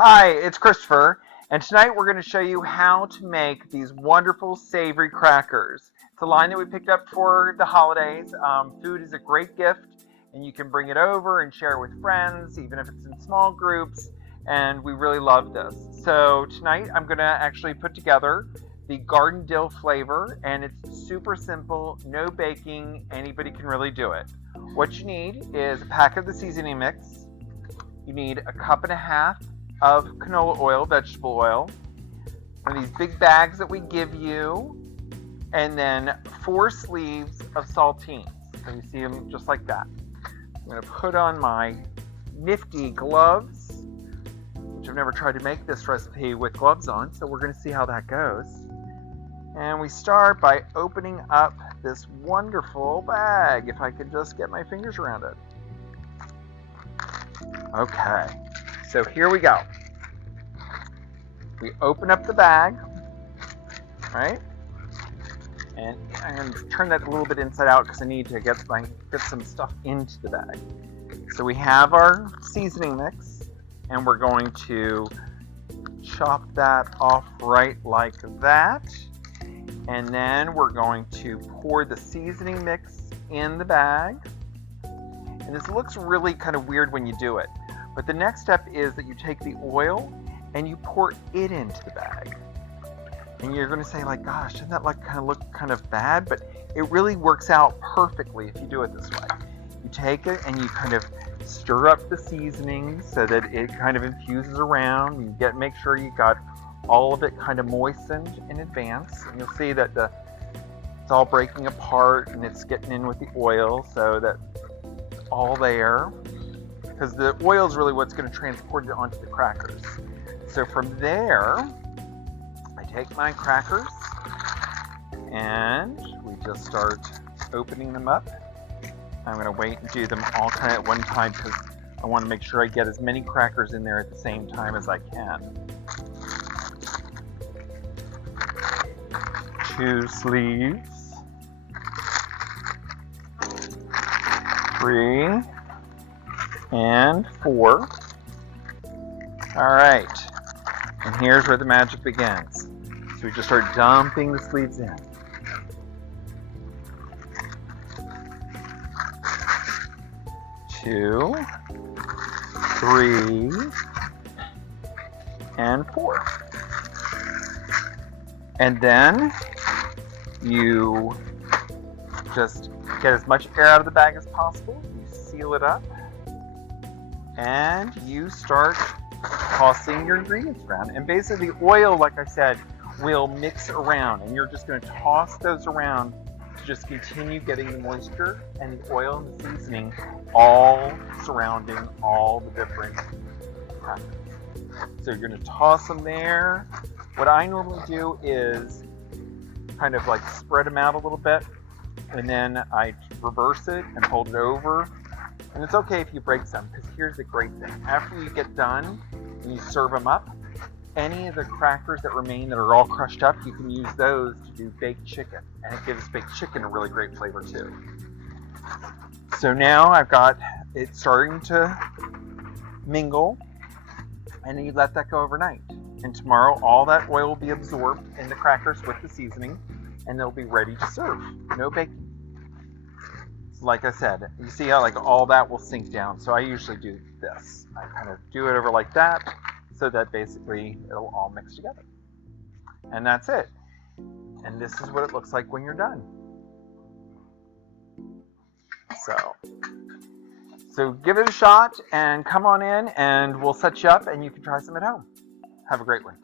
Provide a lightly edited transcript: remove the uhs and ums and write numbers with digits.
Hi, it's Christopher, and tonight we're going to show you how to make these wonderful savory crackers. It's a line that we picked up for the holidays. Food is a great gift, and you can bring it over and share it with friends, even if it's in small groups, and we really love this. So tonight I'm going to actually put together the garden dill flavor, and it's super simple, no baking, anybody can really do it. What you need is a packet of the seasoning mix. You need a cup and a half of canola oil, vegetable oil, one of these big bags that we give you, and then 4 sleeves of saltines. So you see them just like that. I'm going to put on my nifty gloves, which I've never tried to make this recipe with gloves on, so we're going to see how that goes. And we start by opening up this wonderful bag, if I could just get my fingers around it. Okay. So here we go. We open up the bag, right? And I'm going to turn that a little bit inside out because I need to get some stuff into the bag. So we have our seasoning mix, and we're going to chop that off right like that. And then we're going to pour the seasoning mix in the bag. And this looks really kind of weird when you do it. But the next step is that you take the oil and you pour it into the bag. And you're going to say, like, gosh, doesn't that look kind of bad? But it really works out perfectly if you do it this way. You take it and you kind of stir up the seasoning so that it kind of infuses around. You make sure you got all of it kind of moistened in advance. And you'll see that it's all breaking apart and it's getting in with the oil so that it's all there. Because the oil is really what's going to transport it onto the crackers. So from there, I take my crackers and we just start opening them up. I'm going to wait and do them all kind of at one time because I want to make sure I get as many crackers in there at the same time as I can. 2 sleeves. 3. And 4. All right, and here's where the magic begins. So we just start dumping the sleeves in. 2, 3, and 4. And then you just get as much air out of the bag as possible. You seal it up. And you start tossing your ingredients around. And basically the oil, like I said, will mix around. And you're just going to toss those around to just continue getting the moisture and the oil and the seasoning all surrounding all the different crackers. So you're going to toss them there. What I normally do is kind of like spread them out a little bit. And then I reverse it and hold it over. And it's okay if you break some, because here's the great thing. After you get done and you serve them up, any of the crackers that remain that are all crushed up, you can use those to do baked chicken. And it gives baked chicken a really great flavor too. So now I've got it starting to mingle, and you let that go overnight. And tomorrow all that oil will be absorbed in the crackers with the seasoning, and they'll be ready to serve. No baking. Like I said, you see how like all that will sink down. So I usually do this. I kind of do it over like that so that basically it'll all mix together. And that's it. And this is what it looks like when you're done. So give it a shot and come on in and we'll set you up and you can try some at home. Have a great one.